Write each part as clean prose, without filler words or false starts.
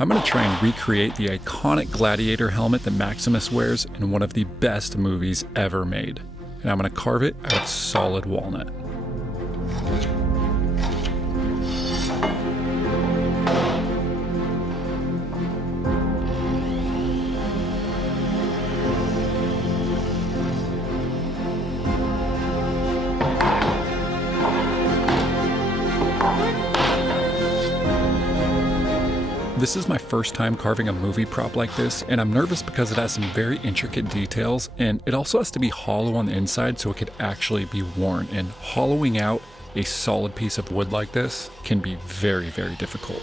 I'm going to try and recreate the iconic Gladiator helmet that Maximus wears in one of the best movies ever made. And I'm going to carve it out of solid walnut. This is my first time carving a movie prop like this, and I'm nervous because it has some very intricate details, and it also has to be hollow on the inside so it could actually be worn, and hollowing out a solid piece of wood like this can be very, very difficult.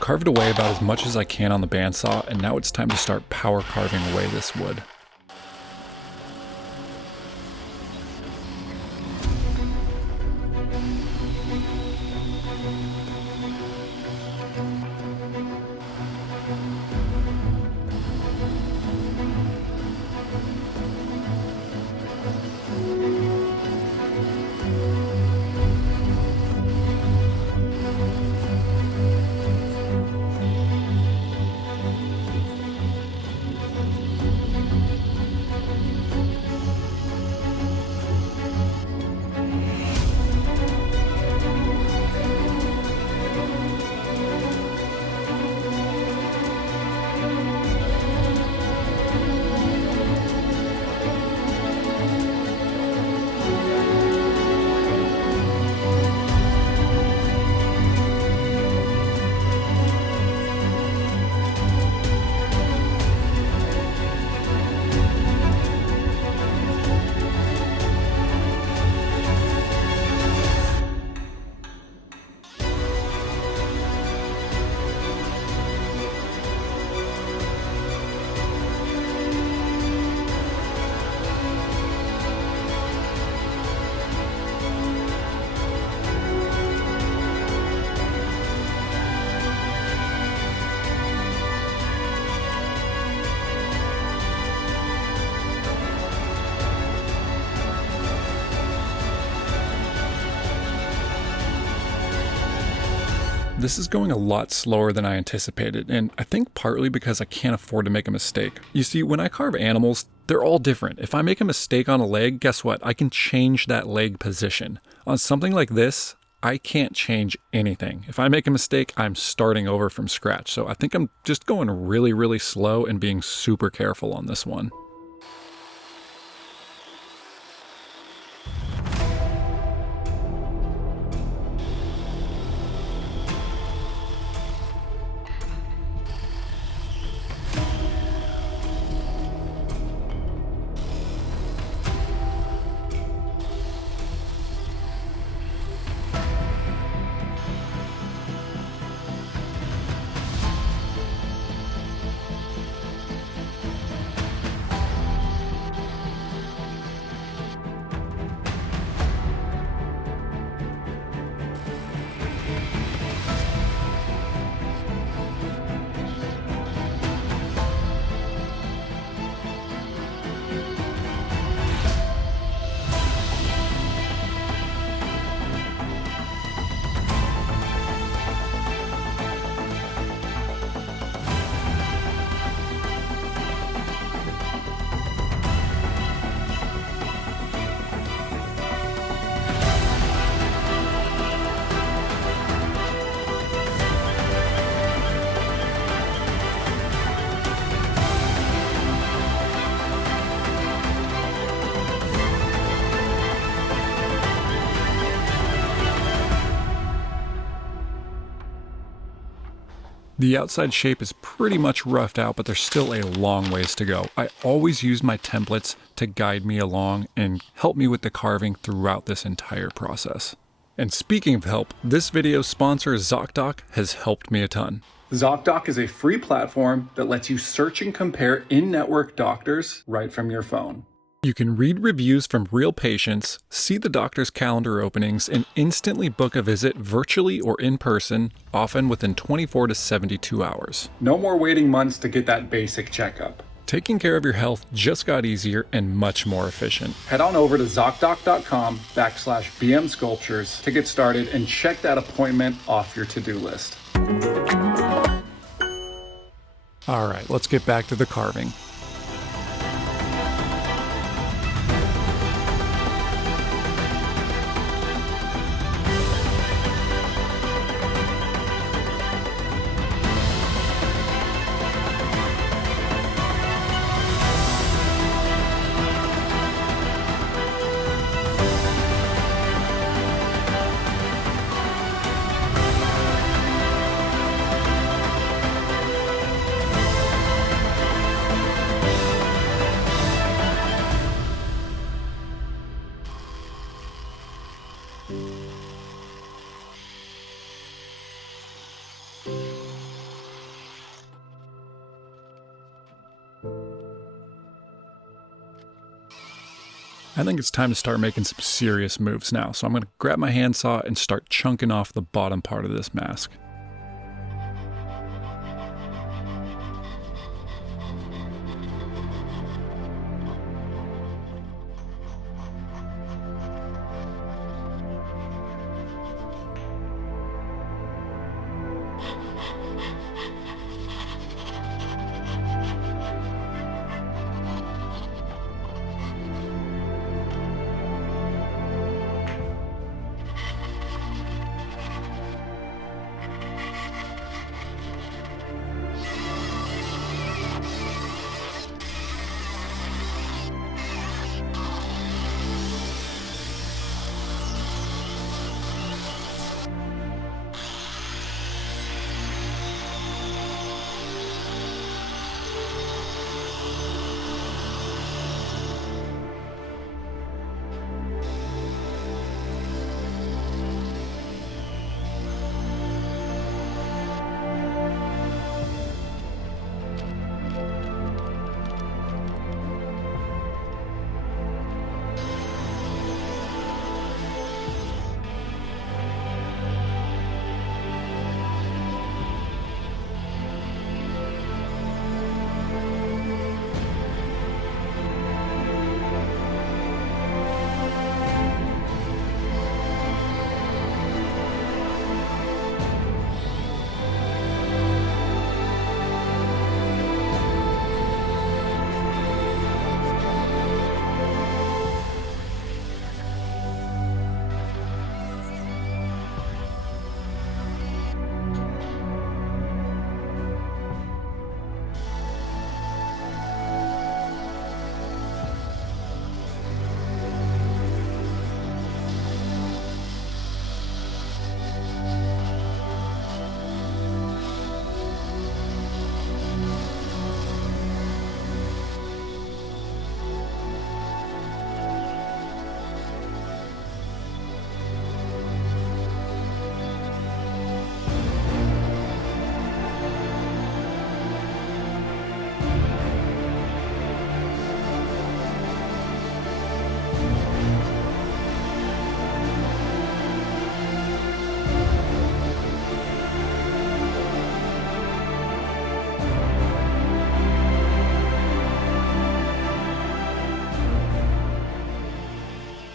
Carved away about as much as I can on the bandsaw, and now it's time to start power carving away this wood. This is going a lot slower than I anticipated, and I think partly because I can't afford to make a mistake. You see, when I carve animals, they're all different. If I make a mistake on a leg, guess what? I can change that leg position. On something like this, I can't change anything. If I make a mistake, I'm starting over from scratch. So I think I'm just going really, really slow and being super careful on this one. The outside shape is pretty much roughed out, but there's still a long ways to go. I always use my templates to guide me along and help me with the carving throughout this entire process. And speaking of help, this video's sponsor, Zoc Doc, has helped me a ton. Zoc Doc is a free platform that lets you search and compare in-network doctors right from your phone. You can read reviews from real patients, see the doctor's calendar openings, and instantly book a visit virtually or in person, often within 24 to 72 hours. No more waiting months to get that basic checkup. Taking care of your health just got easier and much more efficient. Head on over to ZocDoc.com/BM Sculptures to get started and check that appointment off your to-do list. All right, let's get back to the carving. I think it's time to start making some serious moves now, so I'm going to grab my handsaw and start chunking off the bottom part of this mask.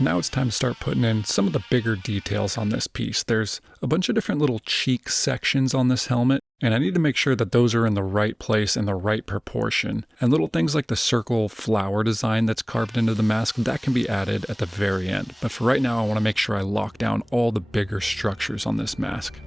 Now it's time to start putting in some of the bigger details on this piece. There's a bunch of different little cheek sections on this helmet, and I need to make sure that those are in the right place and the right proportion. And little things like the circle flower design that's carved into the mask, that can be added at the very end. But for right now, I want to make sure I lock down all the bigger structures on this mask.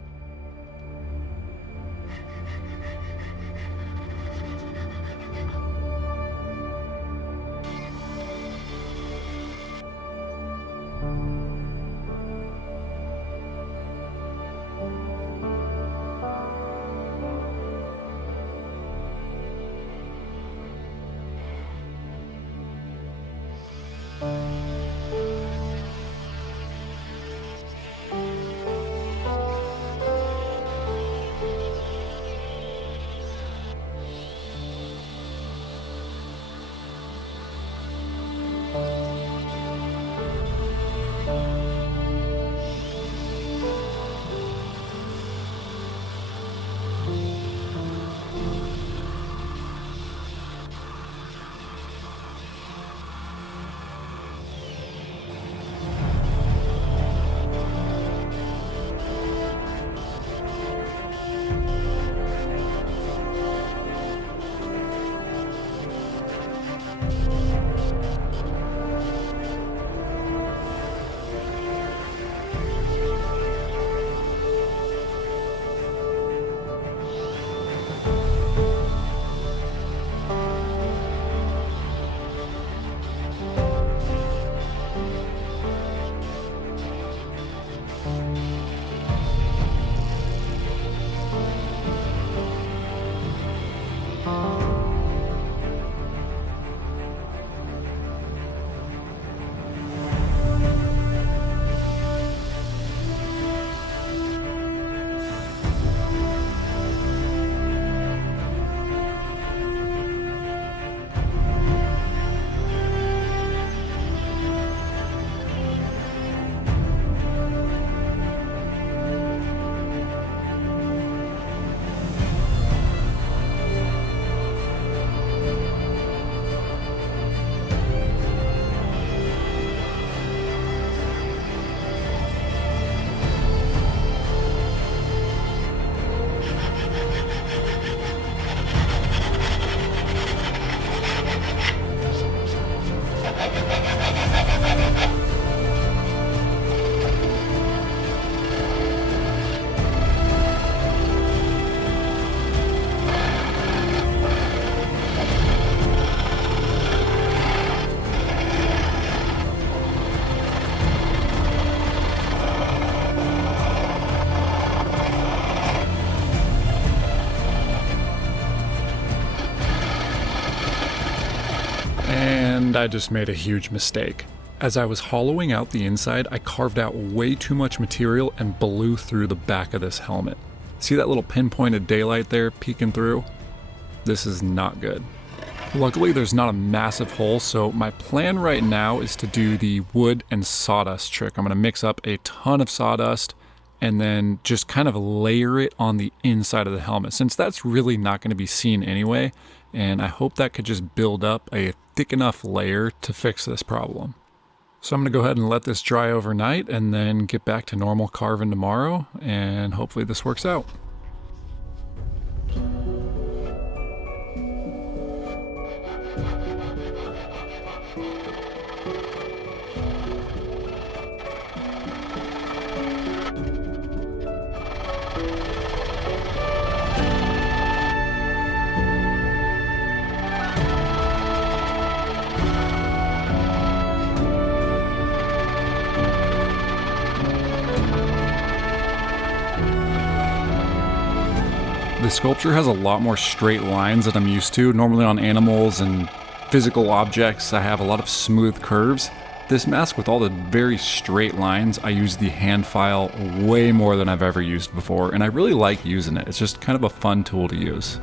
And I just made a huge mistake. As I was hollowing out the inside, I carved out way too much material and blew through the back of this helmet. See that little pinpointed daylight there peeking through? This is not good. Luckily, there's not a massive hole, so my plan right now is to do the wood and sawdust trick. I'm going to mix up a ton of sawdust and then just kind of layer it on the inside of the helmet, since that's really not going to be seen anyway, and I hope that could just build up a thick enough layer to fix this problem. So I'm going to go ahead and let this dry overnight and then get back to normal carving tomorrow, and hopefully this works out. The sculpture has a lot more straight lines than I'm used to. Normally on animals and physical objects, I have a lot of smooth curves. This mask with all the very straight lines, I use the hand file way more than I've ever used before, and I really like using it. It's just kind of a fun tool to use.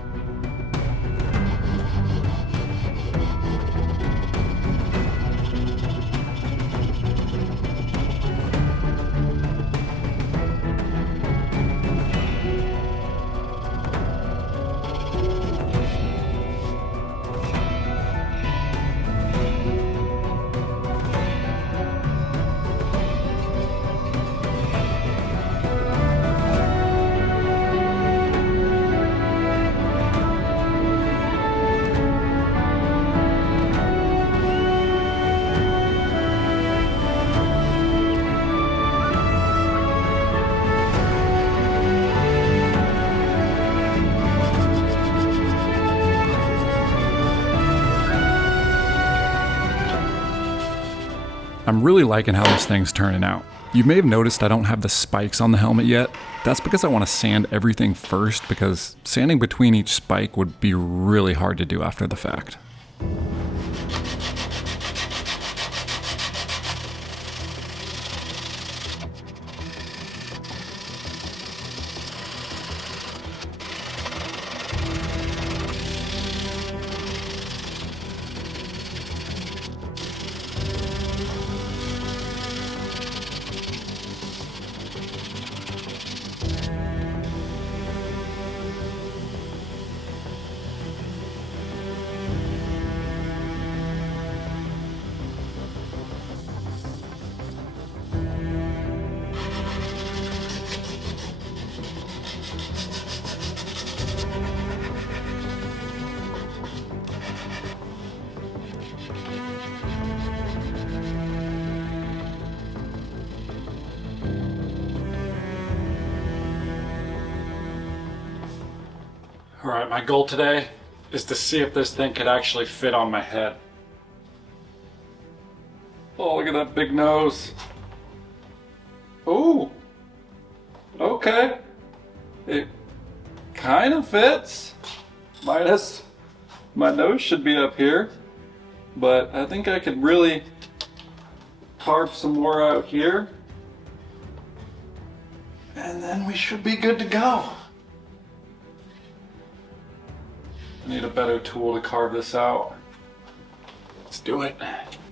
I'm really liking how this thing's turning out. You may have noticed I don't have the spikes on the helmet yet. That's because I want to sand everything first, because sanding between each spike would be really hard to do after the fact. Alright, my goal today is to see if this thing could actually fit on my head. Oh, look at that big nose. Ooh. Okay. It kind of fits. Minus my nose should be up here. But I think I could really carve some more out here. And then we should be good to go. I need a better tool to carve this out. Let's do it.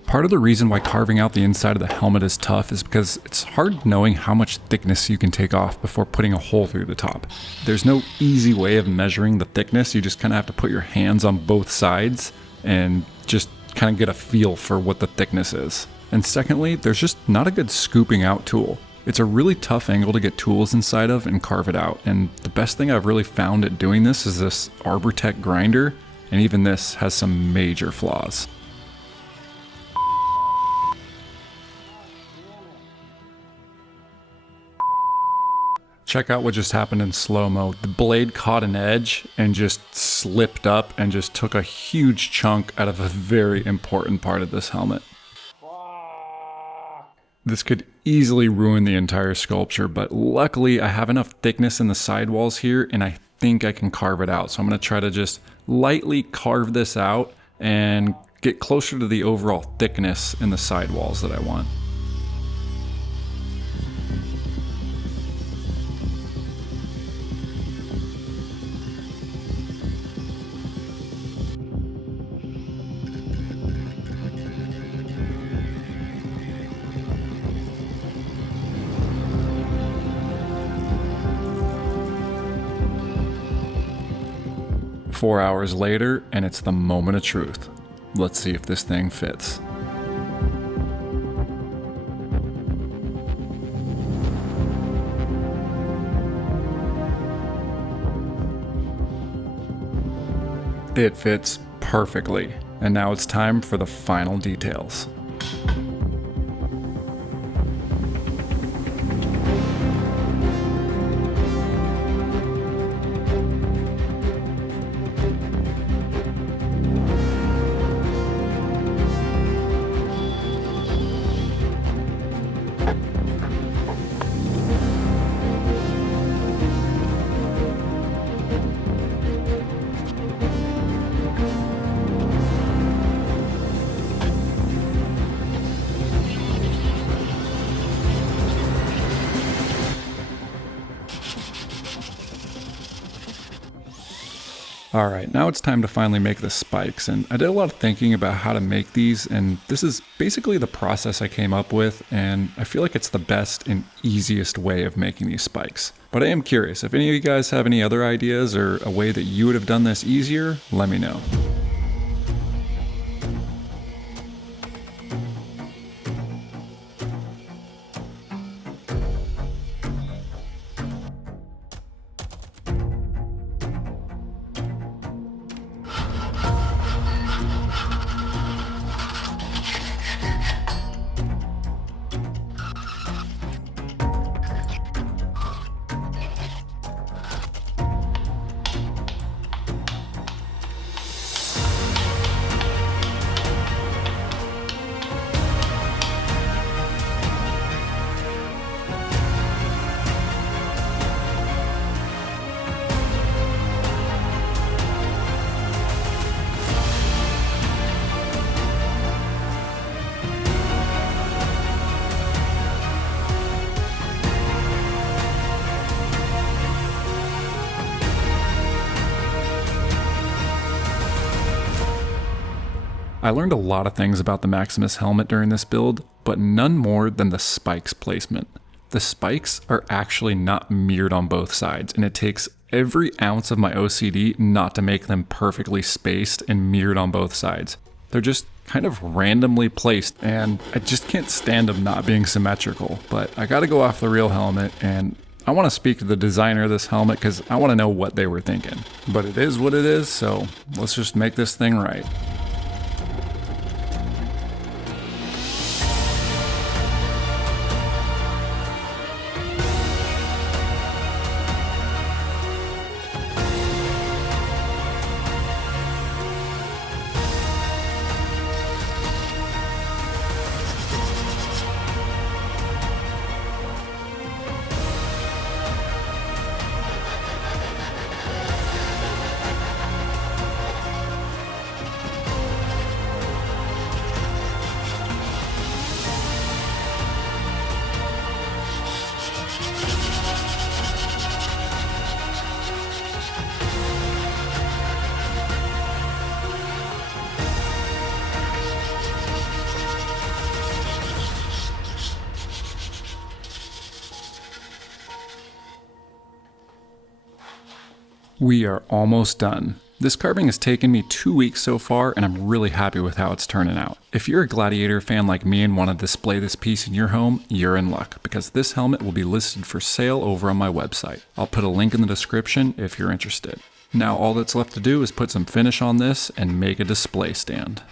Part of the reason why carving out the inside of the helmet is tough is because it's hard knowing how much thickness you can take off before putting a hole through the top. There's no easy way of measuring the thickness. You just kind of have to put your hands on both sides and just kind of get a feel for what the thickness is. And secondly, there's just not a good scooping out tool. It's a really tough angle to get tools inside of and carve it out, and the best thing I've really found at doing this is this Arbortech grinder, and even this has some major flaws. Check out what just happened in slow-mo. The blade caught an edge and just slipped up and just took a huge chunk out of a very important part of this helmet. This could easily ruin the entire sculpture, but luckily I have enough thickness in the sidewalls here and I think I can carve it out. So I'm going to try to just lightly carve this out and get closer to the overall thickness in the sidewalls that I want. Four hours later, and it's the moment of truth. Let's see if this thing fits. It fits perfectly, and now it's time for the final details. Alright, now it's time to finally make the spikes, and I did a lot of thinking about how to make these, and this is basically the process I came up with, and I feel like it's the best and easiest way of making these spikes. But I am curious, if any of you guys have any other ideas or a way that you would have done this easier, let me know. I learned a lot of things about the Maximus helmet during this build, but none more than the spikes placement. The spikes are actually not mirrored on both sides, and it takes every ounce of my OCD not to make them perfectly spaced and mirrored on both sides. They're just kind of randomly placed, and I just can't stand them not being symmetrical. But I gotta go off the real helmet, and I want to speak to the designer of this helmet because I want to know what they were thinking. But it is what it is, so let's just make this thing right. We are almost done. This carving has taken me 2 weeks so far, and I'm really happy with how it's turning out. If you're a Gladiator fan like me and want to display this piece in your home, you're in luck, because this helmet will be listed for sale over on my website. I'll put a link in the description if you're interested. Now all that's left to do is put some finish on this and make a display stand.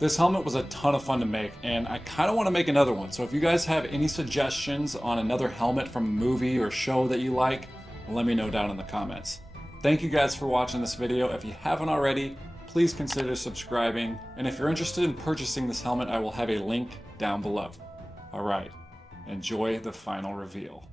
This helmet was a ton of fun to make, and I kind of want to make another one. So if you guys have any suggestions on another helmet from a movie or show that you like, let me know down in the comments. Thank you guys for watching this video. If you haven't already, please consider subscribing. And if you're interested in purchasing this helmet, I will have a link down below. All right, enjoy the final reveal.